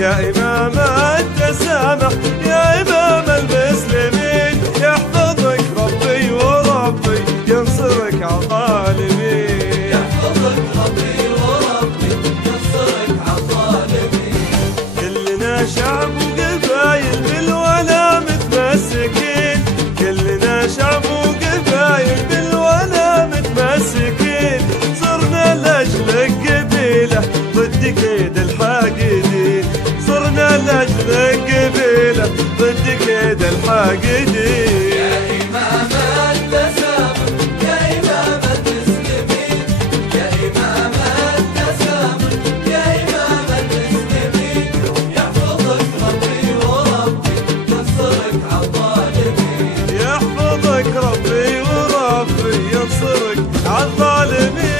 يا إمام التسامح يا إمام المسلمين، يحفظك ربي وربي ينصرك عالظالمين، يحفظك ربي وربي ينصرك عالظالمين. كلنا شعب وقبايل بالولا متمسكين، كلنا شعب وقبايل بالولا متمسكين، صرنا لأجلك قبيلة ضد كيد الحاقدين، صرنا لأجلك قبيلة ضد كيد الحاقدين. يا إمام التسامح يا إمام المسلمين، يا إمام التسامح يا إمام المسلمين، يحفظك ربي وربي ينصرك عالظالمين، يحفظك ربي وربي ينصرك عالظالمين.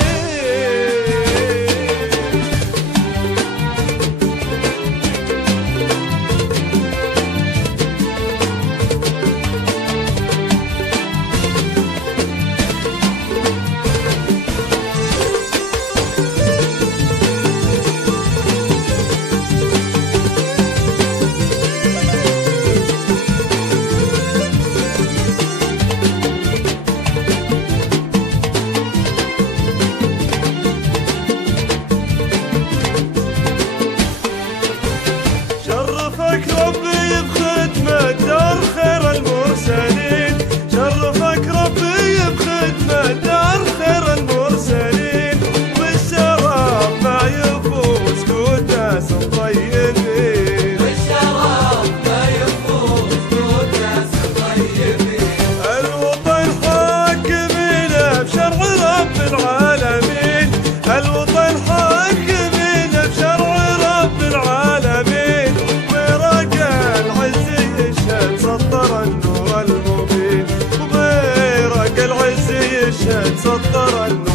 شرفك ربي بخدمة دار خير المرسلين، شرفك ربي بخدمة دار خير المرسلين، والشرف ما يفوز كود ناس طيبين، والشرف ما يفوز كود ناس طيبين. الوطن حاكمين بشرع رب العالمين، الوطن حاكمين بشرع رب العالمين، سطر النور المبين، وبيرق العز يشهد سطر النور